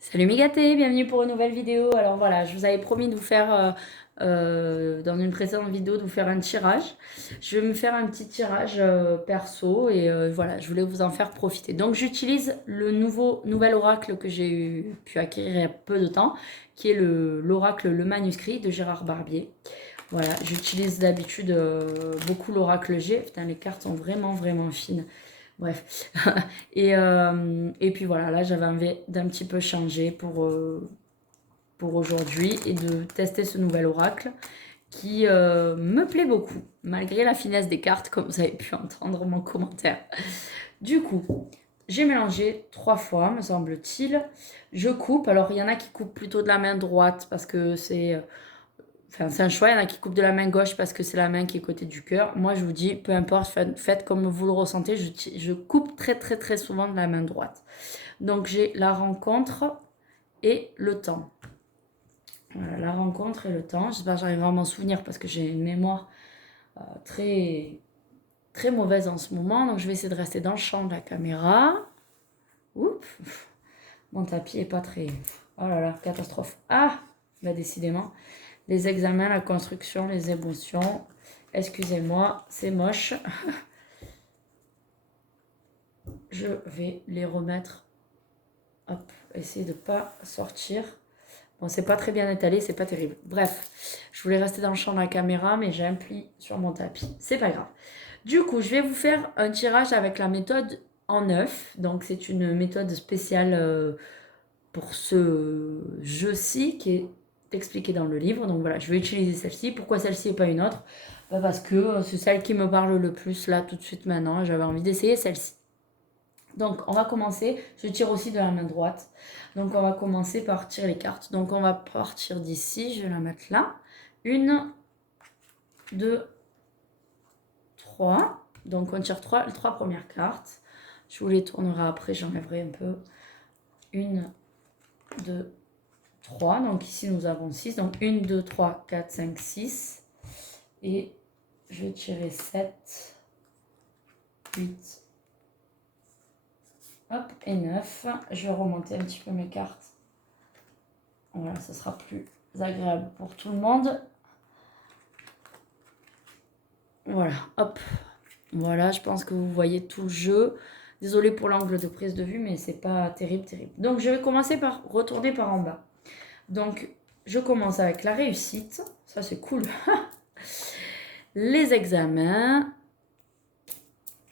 Salut Migaté, bienvenue pour une nouvelle vidéo. Alors voilà, je vous avais promis de vous faire, dans une précédente vidéo, de vous faire un tirage. Je vais me faire un petit tirage perso et voilà, je voulais vous en faire profiter. Donc j'utilise le nouvel oracle que pu acquérir il y a peu de temps, qui est l'oracle Le Manuscrit de Gérard Barbier. Voilà, j'utilise d'habitude beaucoup l'oracle G. Putain, les cartes sont vraiment, vraiment fines. Bref. Et puis voilà, là j'avais envie d'un petit peu changer pour aujourd'hui et de tester ce nouvel oracle qui me plaît beaucoup, malgré la finesse des cartes, comme vous avez pu entendre mon commentaire. Du coup, j'ai mélangé 3 fois, me semble-t-il. Je coupe, alors il y en a qui coupent plutôt de la main droite parce que c'est... Enfin, c'est un choix, il y en a qui coupent de la main gauche parce que c'est la main qui est côté du cœur. Moi, je vous dis, peu importe, faites comme vous le ressentez. Je coupe très, très, très souvent de la main droite. Donc, j'ai la rencontre et le temps. Voilà, la rencontre et le temps. J'espère que j'arriverai à m'en souvenir parce que j'ai une mémoire très, très mauvaise en ce moment. Donc, je vais essayer de rester dans le champ de la caméra. Oups, mon tapis est pas très... Oh là là, catastrophe. Ah, bah décidément. Les examens, la construction, les émotions. Excusez-moi, c'est moche. Je vais les remettre. Hop, essayer de ne pas sortir. Bon, c'est pas très bien étalé, c'est pas terrible. Bref, je voulais rester dans le champ de la caméra, mais j'ai un pli sur mon tapis. C'est pas grave. Du coup, je vais vous faire un tirage avec la méthode en 9. Donc, c'est une méthode spéciale pour ce jeu-ci qui est expliqué dans le livre. Donc voilà, je vais utiliser celle-ci. Pourquoi celle-ci et pas une autre? Parce que c'est celle qui me parle le plus là tout de suite maintenant. J'avais envie d'essayer celle-ci. Donc on va commencer. Je tire aussi de la main droite. Donc on va commencer par tirer les cartes. Donc on va partir d'ici. Je vais la mettre là. 1, 2, 3. Donc on tire les 3 premières cartes. Je vous les tournerai après, j'enlèverai un peu. 1, 2, 3. Donc ici, nous avons 6. Donc 1, 2, 3, 4, 5, 6. Et je vais tirer 7, 8, hop, et 9. Je vais remonter un petit peu mes cartes. Voilà, ça sera plus agréable pour tout le monde. Voilà, hop. Voilà, je pense que vous voyez tout le jeu. Désolée pour l'angle de prise de vue, mais c'est pas terrible, terrible. Donc je vais commencer par retourner par en bas. Donc je commence avec la réussite. Ça c'est cool. Les examens.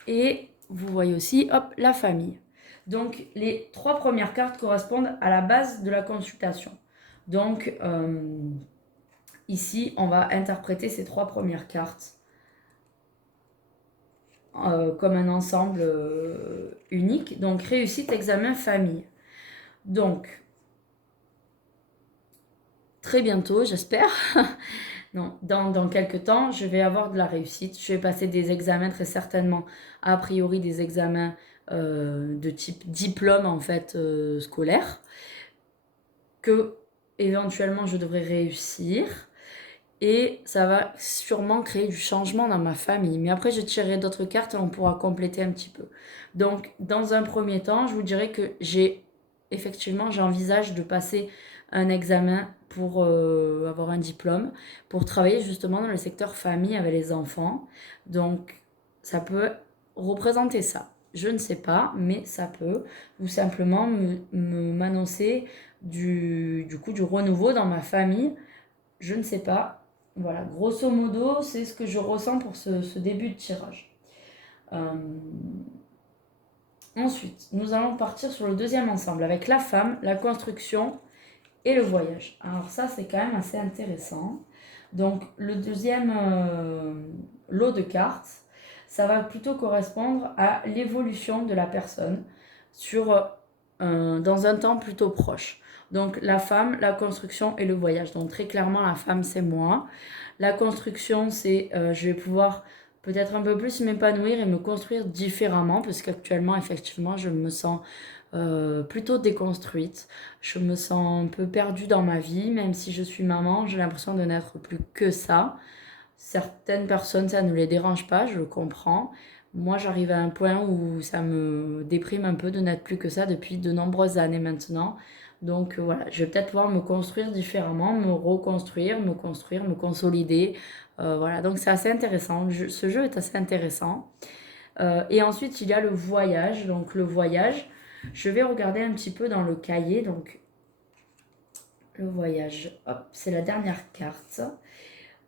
Et vous voyez aussi, hop, la famille. Donc les 3 premières cartes correspondent à la base de la consultation. Donc ici, on va interpréter ces 3 premières cartes comme un ensemble unique. Donc réussite, examen, famille. Donc très bientôt, j'espère. Non, dans quelques temps, je vais avoir de la réussite. Je vais passer des examens très certainement, a priori des examens de type diplôme en fait scolaire, que éventuellement je devrais réussir. Et ça va sûrement créer du changement dans ma famille. Mais après, je tirerai d'autres cartes et on pourra compléter un petit peu. Donc, dans un premier temps, je vous dirais que j'envisage de passer un examen pour avoir un diplôme, pour travailler justement dans le secteur famille avec les enfants. Donc, ça peut représenter ça. Je ne sais pas, mais ça peut. Ou simplement m'annoncer du coup du renouveau dans ma famille. Je ne sais pas. Voilà, grosso modo, c'est ce que je ressens pour ce début de tirage. Euh, Ensuite, nous allons partir sur le deuxième ensemble avec la femme, la construction et le voyage. Alors ça, c'est quand même assez intéressant. Donc le deuxième lot de cartes, ça va plutôt correspondre à l'évolution de la personne dans un temps plutôt proche. Donc la femme, la construction et le voyage. Donc très clairement, la femme, c'est moi. La construction, c'est je vais pouvoir peut-être un peu plus m'épanouir et me construire différemment, parce qu'actuellement, effectivement, je me sens plutôt déconstruite. Je me sens un peu perdue dans ma vie, même si je suis maman, j'ai l'impression de n'être plus que ça. Certaines personnes, ça ne les dérange pas, je le comprends. Moi, j'arrive à un point où ça me déprime un peu de n'être plus que ça depuis de nombreuses années maintenant. Donc voilà, je vais peut-être pouvoir me construire différemment, me reconstruire, me construire, me consolider. Voilà, donc c'est assez intéressant. Ce jeu est assez intéressant. Et ensuite, il y a le voyage. Donc le voyage, je vais regarder un petit peu dans le cahier. Donc le voyage, hop, c'est la dernière carte.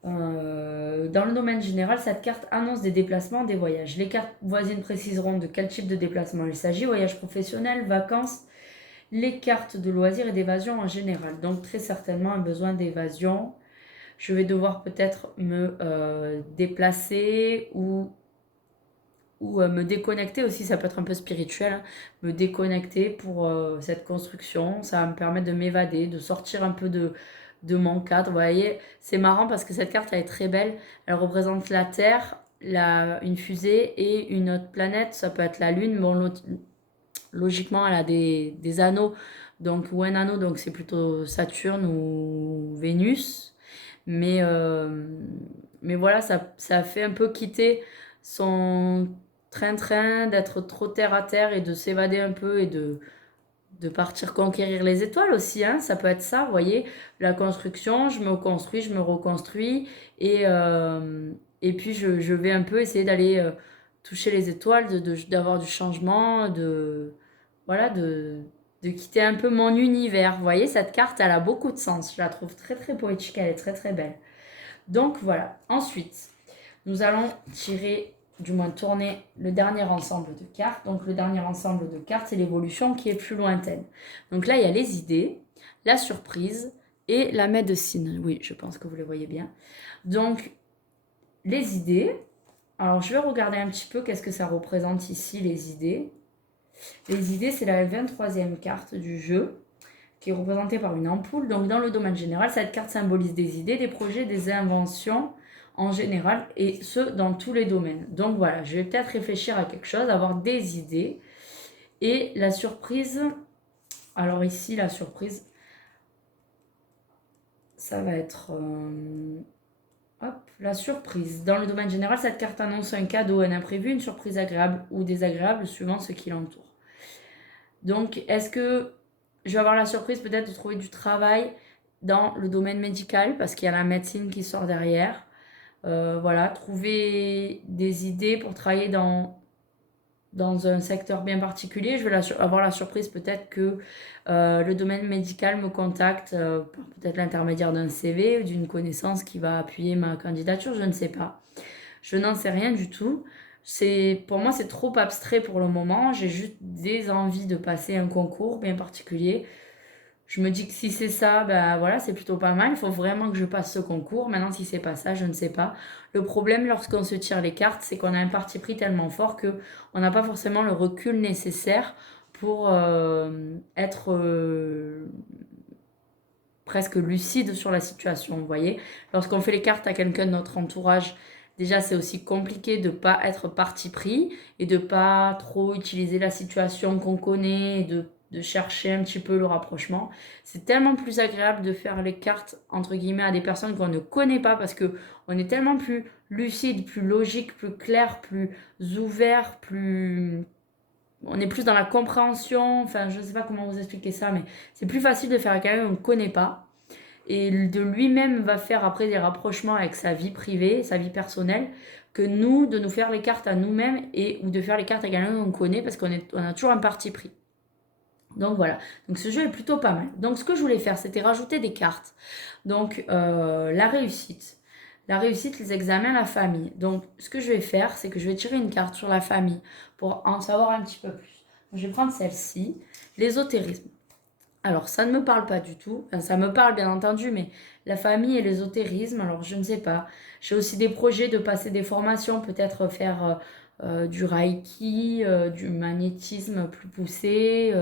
Dans le domaine général, cette carte annonce des déplacements, des voyages. Les cartes voisines préciseront de quel type de déplacement il s'agit, voyage professionnel, vacances, les cartes de loisirs et d'évasion en général. Donc très certainement un besoin d'évasion. Je vais devoir peut-être me déplacer ou me déconnecter aussi, ça peut être un peu spirituel, hein. Me déconnecter pour cette construction. Ça va me permettre de m'évader, de sortir un peu de mon cadre. Vous voyez, c'est marrant parce que cette carte, elle est très belle. Elle représente la Terre, une fusée et une autre planète. Ça peut être la Lune. Bon, logiquement, elle a des anneaux, donc, ou un anneau, donc c'est plutôt Saturne ou Vénus. Mais, euh, mais voilà, ça fait un peu quitter son train-train, d'être trop terre à terre et de s'évader un peu et de partir conquérir les étoiles aussi, hein. Ça peut être ça, vous voyez, la construction, je me construis, je me reconstruis et puis je vais un peu essayer d'aller toucher les étoiles, d'avoir du changement, voilà, de quitter un peu mon univers. Vous voyez, cette carte, elle a beaucoup de sens. Je la trouve très très poétique, elle est très très belle. Donc voilà, ensuite, nous allons tirer, du moins tourner le dernier ensemble de cartes. Donc le dernier ensemble de cartes, c'est l'évolution qui est plus lointaine. Donc là, il y a les idées, la surprise et la médecine. Oui, je pense que vous les voyez bien. Donc les idées, alors je vais regarder un petit peu qu'est-ce que ça représente ici, les idées. Les idées, c'est la 23e carte du jeu qui est représentée par une ampoule. Donc dans le domaine général, cette carte symbolise des idées, des projets, des inventions en général, et ce, dans tous les domaines. Donc voilà, je vais peut-être réfléchir à quelque chose, avoir des idées. Et la surprise, alors ici, la surprise, ça va être... hop, la surprise. Dans le domaine général, cette carte annonce un cadeau, un imprévu, une surprise agréable ou désagréable, suivant ce qui l'entoure. Donc, est-ce que je vais avoir la surprise peut-être de trouver du travail dans le domaine médical, parce qu'il y a la médecine qui sort derrière. Voilà, trouver des idées pour travailler dans un secteur bien particulier. Je vais avoir la surprise peut-être que le domaine médical me contacte, par peut-être l'intermédiaire d'un CV ou d'une connaissance qui va appuyer ma candidature, je ne sais pas. Je n'en sais rien du tout. Pour moi, c'est trop abstrait pour le moment. J'ai juste des envies de passer un concours bien particulier. Je me dis que si c'est ça, ben voilà, c'est plutôt pas mal. Il faut vraiment que je passe ce concours. Maintenant, si c'est pas ça, je ne sais pas. Le problème lorsqu'on se tire les cartes, c'est qu'on a un parti pris tellement fort que on n'a pas forcément le recul nécessaire pour être presque lucide sur la situation. Vous voyez, lorsqu'on fait les cartes à quelqu'un de notre entourage, déjà c'est aussi compliqué de ne pas être parti pris et de pas trop utiliser la situation qu'on connaît et de chercher un petit peu le rapprochement. C'est tellement plus agréable de faire les cartes entre guillemets à des personnes qu'on ne connaît pas parce que on est tellement plus lucide, plus logique, plus clair, plus ouvert, plus on est plus dans la compréhension. Enfin, je ne sais pas comment vous expliquer ça, mais c'est plus facile de faire avec quelqu'un qu'on ne connaît pas et de lui-même va faire après des rapprochements avec sa vie privée, sa vie personnelle, que nous, de nous faire les cartes à nous-mêmes ou de faire les cartes à quelqu'un qu'on connaît parce on a toujours un parti pris. Donc voilà, donc ce jeu est plutôt pas mal. Donc ce que je voulais faire, c'était rajouter des cartes. Donc la réussite. La réussite, les examens, la famille. Donc ce que je vais faire, c'est que je vais tirer une carte sur la famille pour en savoir un petit peu plus. Donc, je vais prendre celle-ci, l'ésotérisme. Alors, ça ne me parle pas du tout. Enfin, ça me parle, bien entendu, mais la famille et l'ésotérisme, alors je ne sais pas. J'ai aussi des projets de passer des formations, peut-être faire du reiki, du magnétisme plus poussé,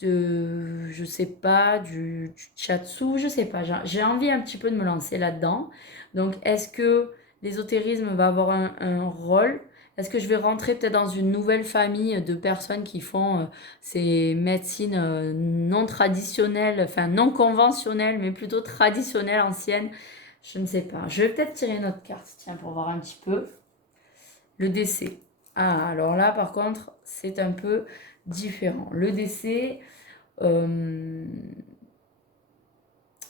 je sais pas, du shiatsu, je sais pas. J'ai envie un petit peu de me lancer là-dedans. Donc, est-ce que l'ésotérisme va avoir un rôle? Est-ce que je vais rentrer peut-être dans une nouvelle famille de personnes qui font ces médecines non traditionnelles, enfin non conventionnelles, mais plutôt traditionnelles, anciennes? Je ne sais pas. Je vais peut-être tirer une autre carte, tiens, pour voir un petit peu. Le décès. Ah, alors là, par contre, c'est un peu différent. Le décès,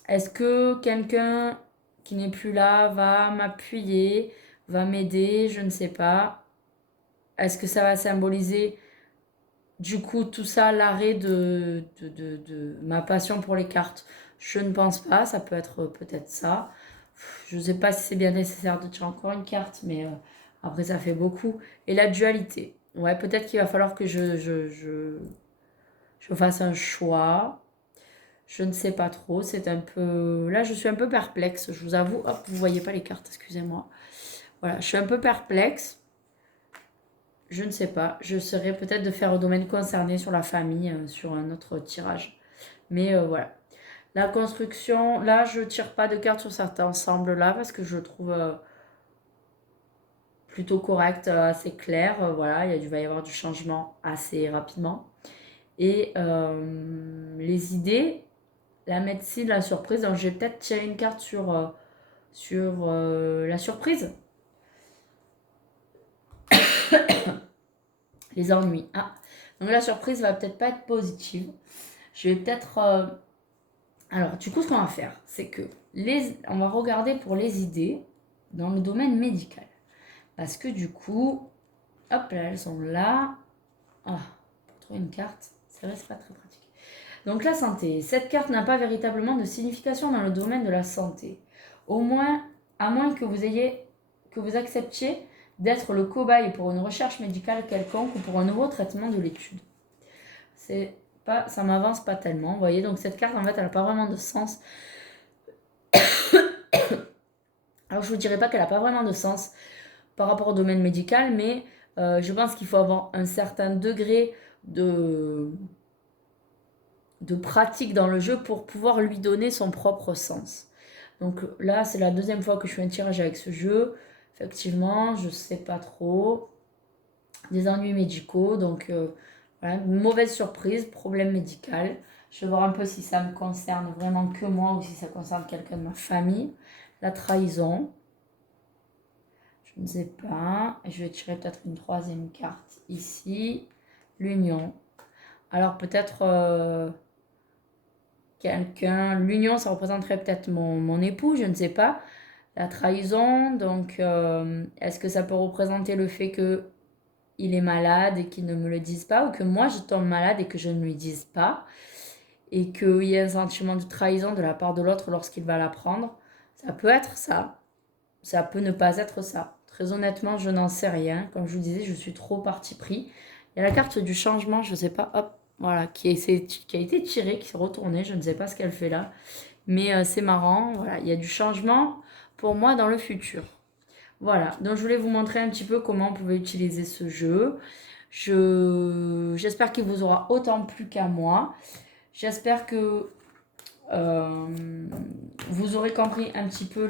Est-ce que quelqu'un qui n'est plus là va m'appuyer, va m'aider? Je ne sais pas. Est-ce que ça va symboliser du coup tout ça, l'arrêt de ma passion pour les cartes? Je ne pense pas, ça peut être peut-être ça. Je ne sais pas si c'est bien nécessaire de tirer encore une carte, mais après ça fait beaucoup. Et la dualité. Ouais, peut-être qu'il va falloir que je fasse un choix. Je ne sais pas trop, c'est un peu... Là, je suis un peu perplexe, je vous avoue. Hop, vous voyez pas les cartes, excusez-moi. Voilà, je suis un peu perplexe. Je ne sais pas. Je serais peut-être de faire au domaine concerné sur la famille, sur un autre tirage. Mais voilà. La construction, là, je tire pas de cartes sur cet ensemble-là parce que je le trouve plutôt correct, assez clair. Voilà, il va y avoir du changement assez rapidement. Et les idées, la médecine, la surprise. Donc, je vais peut-être tirer une carte sur la surprise. Les ennuis. Ah, donc la surprise va peut-être pas être positive. Je vais peut-être... Alors, du coup, ce qu'on va faire, c'est que on va regarder pour les idées dans le domaine médical. Parce que du coup, hop là, elles sont là. Ah, pour trouver une carte, c'est vrai, c'est pas très pratique. Donc la santé. Cette carte n'a pas véritablement de signification dans le domaine de la santé. Au moins, à moins que vous acceptiez d'être le cobaye pour une recherche médicale quelconque ou pour un nouveau traitement de l'étude. Ça m'avance pas tellement, vous voyez. Donc cette carte, en fait, elle n'a pas vraiment de sens. Alors je vous dirais pas qu'elle n'a pas vraiment de sens par rapport au domaine médical, mais je pense qu'il faut avoir un certain degré de pratique dans le jeu pour pouvoir lui donner son propre sens. Donc là, c'est la deuxième fois que je fais un tirage avec ce jeu. Effectivement, je sais pas trop. Des ennuis médicaux, donc voilà, une mauvaise surprise, problème médical. Je vais voir un peu si ça me concerne vraiment que moi ou si ça concerne quelqu'un de ma famille. La trahison. Je ne sais pas. Je vais tirer peut-être une troisième carte ici. L'union. Alors peut-être quelqu'un... L'union, ça représenterait peut-être mon époux, je ne sais pas. La trahison, donc est-ce que ça peut représenter le fait que il est malade et qu'il ne me le dise pas, ou que moi je tombe malade et que je ne lui dise pas, et qu'il y ait un sentiment de trahison de la part de l'autre lorsqu'il va l'apprendre? Ça peut être ça, ça peut ne pas être ça. Très honnêtement, je n'en sais rien. Comme je vous disais, je suis trop parti pris. Il y a la carte du changement, je ne sais pas, hop, voilà, qui a été tirée, qui s'est retournée, je ne sais pas ce qu'elle fait là. Mais c'est marrant, voilà, il y a du changement pour moi dans le futur. Voilà, donc je voulais vous montrer un petit peu comment on pouvait utiliser ce jeu. J'espère qu'il vous aura autant plu qu'à moi. J'espère que vous aurez compris un petit peu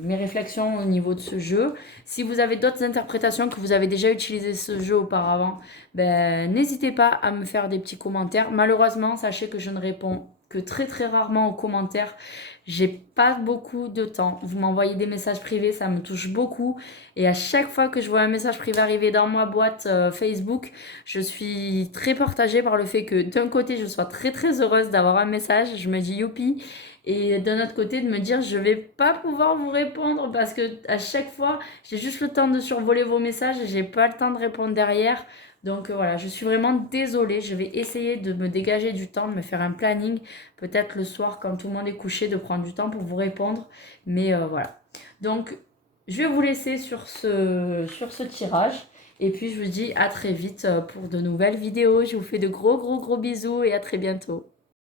mes réflexions au niveau de ce jeu. Si vous avez d'autres interprétations, que vous avez déjà utilisé ce jeu auparavant, ben, n'hésitez pas à me faire des petits commentaires. Malheureusement, sachez que je ne réponds que très très rarement aux commentaires. J'ai pas beaucoup de temps. Vous m'envoyez des messages privés, ça me touche beaucoup. Et à chaque fois que je vois un message privé arriver dans ma boîte Facebook, je suis très partagée par le fait que d'un côté, je sois très très heureuse d'avoir un message. Je me dis youpi. Et d'un autre côté, de me dire je vais pas pouvoir vous répondre parce que à chaque fois, j'ai juste le temps de survoler vos messages et j'ai pas le temps de répondre derrière. Donc voilà, je suis vraiment désolée. Je vais essayer de me dégager du temps, de me faire un planning. Peut-être le soir, quand tout le monde est couché, de prendre du temps pour vous répondre. Mais voilà. Donc, je vais vous laisser sur ce tirage. Et puis, je vous dis à très vite pour de nouvelles vidéos. Je vous fais de gros, gros, gros bisous et à très bientôt.